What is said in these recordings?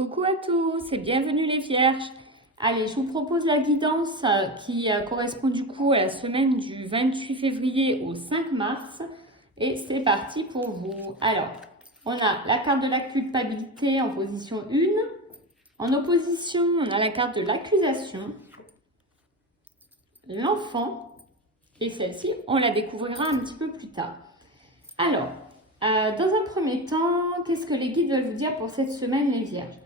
Coucou à tous et bienvenue les vierges. Allez, je vous propose la guidance qui correspond du coup à la semaine du 28 février au 5 mars. Et c'est parti pour vous. Alors, on a la carte de la culpabilité en position 1. En opposition, on a la carte de l'accusation, l'enfant. Et celle-ci, on la découvrira un petit peu plus tard. Alors, dans un premier temps, qu'est-ce que les guides veulent vous dire pour cette semaine, les vierges?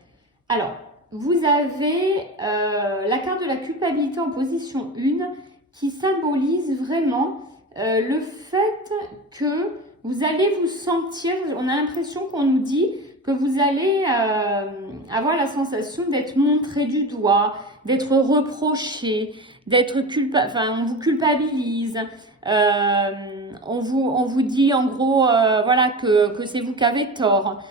Alors, vous avez la carte de la culpabilité en position 1 qui symbolise vraiment le fait que vous allez vous sentir, on a l'impression qu'on nous dit que vous allez avoir la sensation d'être montré du doigt, d'être reproché, d'être on vous culpabilise. On vous dit en gros voilà que c'est vous qui avez tort,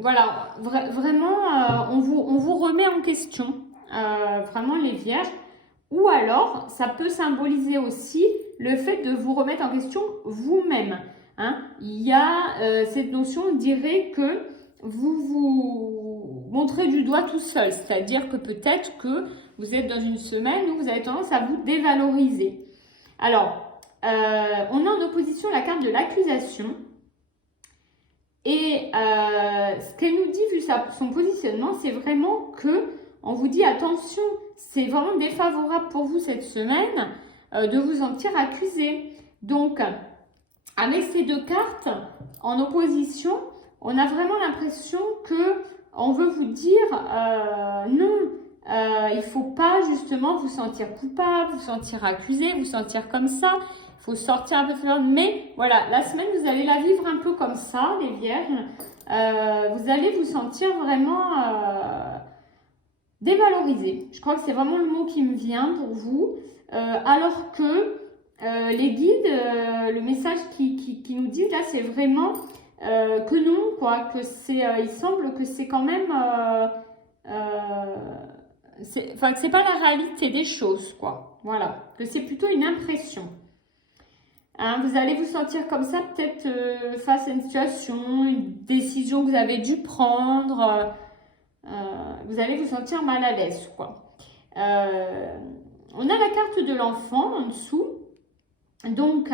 voilà vraiment on vous remet en question, vraiment les vierges. Ou alors ça peut symboliser aussi le fait de vous remettre en question vous-même, hein. Il y a cette notion, on dirait que vous vous montrez du doigt tout seul, c'est-à-dire que peut-être que vous êtes dans une semaine où vous avez tendance à vous dévaloriser. Alors, on a en opposition la carte de l'accusation. Et ce qu'elle nous dit, vu son positionnement, c'est vraiment que on vous dit attention, c'est vraiment défavorable pour vous cette semaine de vous sentir accusé. Donc, avec ces deux cartes en opposition, on a vraiment l'impression que on veut vous dire non, il ne faut pas justement vous sentir coupable, vous sentir accusé, vous sentir comme ça. Il faut sortir un peu de... Mais voilà, la semaine, vous allez la vivre un peu comme ça, les vierges. Vous allez vous sentir vraiment dévalorisé. Je crois que c'est vraiment le mot qui me vient pour vous. Alors que les guides, le message qui nous disent là, c'est vraiment que non, quoi. Que c'est, il semble que c'est quand même... que c'est pas la réalité des choses, quoi. Voilà. Que c'est plutôt une impression. Hein, vous allez vous sentir comme ça peut-être face à une situation, une décision que vous avez dû prendre. Vous allez vous sentir mal à l'aise, quoi. On a la carte de l'enfant en dessous. Donc,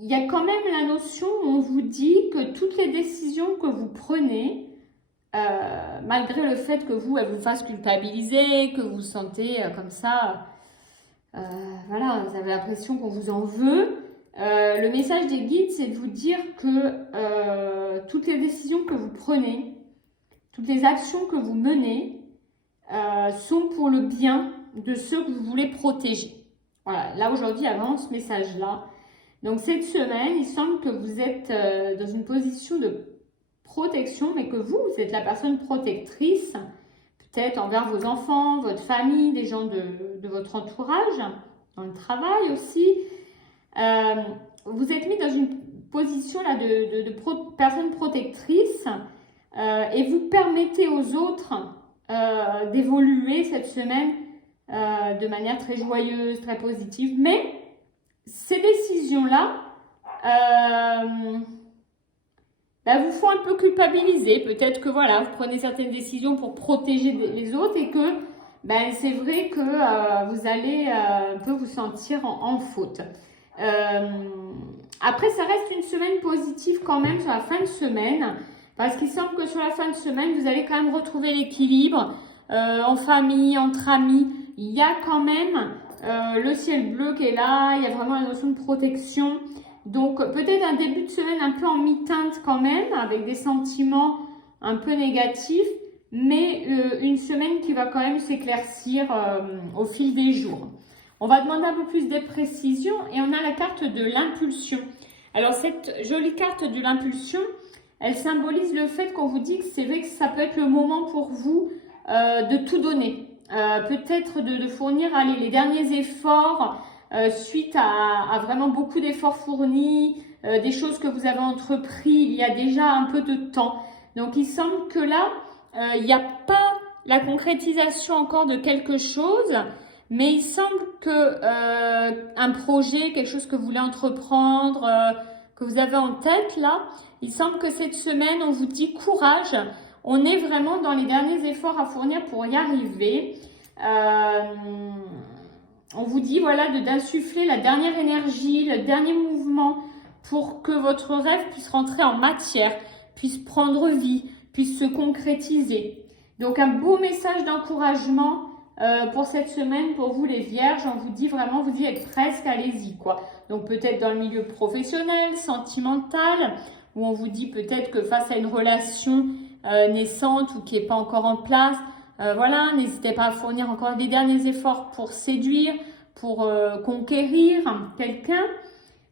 il y a quand même la notion où on vous dit que toutes les décisions que vous prenez, malgré le fait que elle vous fasse culpabiliser, que vous vous sentez comme ça... voilà, vous avez l'impression qu'on vous en veut. Le message des guides, c'est de vous dire que toutes les décisions que vous prenez, toutes les actions que vous menez sont pour le bien de ceux que vous voulez protéger. Voilà, là aujourd'hui, il y a vraiment ce message-là. Donc cette semaine, il semble que vous êtes dans une position de protection, mais que vous êtes la personne protectrice, peut-être envers vos enfants, votre famille, des gens de votre entourage, dans le travail aussi. Vous êtes mis dans une position là de personne protectrice et vous permettez aux autres d'évoluer cette semaine de manière très joyeuse, très positive. Mais ces décisions-là vous font un peu culpabiliser. Peut-être que voilà, vous prenez certaines décisions pour protéger les autres et que c'est vrai que vous allez un peu vous sentir en faute. Après, ça reste une semaine positive quand même sur la fin de semaine, parce qu'il semble que sur la fin de semaine, vous allez quand même retrouver l'équilibre en famille, entre amis. Il y a quand même le ciel bleu qui est là, il y a vraiment la notion de protection. Donc peut-être un début de semaine un peu en mi-teinte quand même, avec des sentiments un peu négatifs, mais une semaine qui va quand même s'éclaircir au fil des jours. On va demander un peu plus de précision et on a la carte de l'impulsion. Alors cette jolie carte de l'impulsion, elle symbolise le fait qu'on vous dit que c'est vrai que ça peut être le moment pour vous de tout donner. Peut-être de fournir les derniers efforts suite à vraiment beaucoup d'efforts fournis, des choses que vous avez entrepris il y a déjà un peu de temps. Donc il semble que là, il n'y a pas la concrétisation encore de quelque chose, mais il semble que un projet, quelque chose que vous voulez entreprendre, que vous avez en tête là. Il semble que cette semaine, on vous dit courage. On est vraiment dans les derniers efforts à fournir pour y arriver. On vous dit voilà d'insuffler la dernière énergie, le dernier mouvement pour que votre rêve puisse rentrer en matière, puisse prendre vie, puisse se concrétiser. Donc un beau message d'encouragement pour cette semaine pour vous les vierges. On vous dit vraiment, vous êtes presque, allez-y quoi. Donc peut-être dans le milieu professionnel, sentimental, où on vous dit peut-être que face à une relation naissante ou qui n'est pas encore en place, voilà, n'hésitez pas à fournir encore des derniers efforts pour séduire, pour conquérir quelqu'un.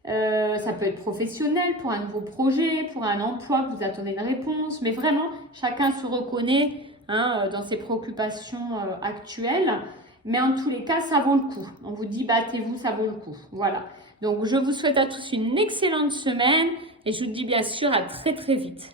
Ça peut être professionnel, pour un nouveau projet, pour un emploi que vous attendez une réponse. Mais vraiment, chacun se reconnaît dans ses préoccupations actuelles. Mais en tous les cas, ça vaut le coup. On vous dit, battez-vous, ça vaut le coup. Voilà. Donc, je vous souhaite à tous une excellente semaine et je vous dis bien sûr à très très vite.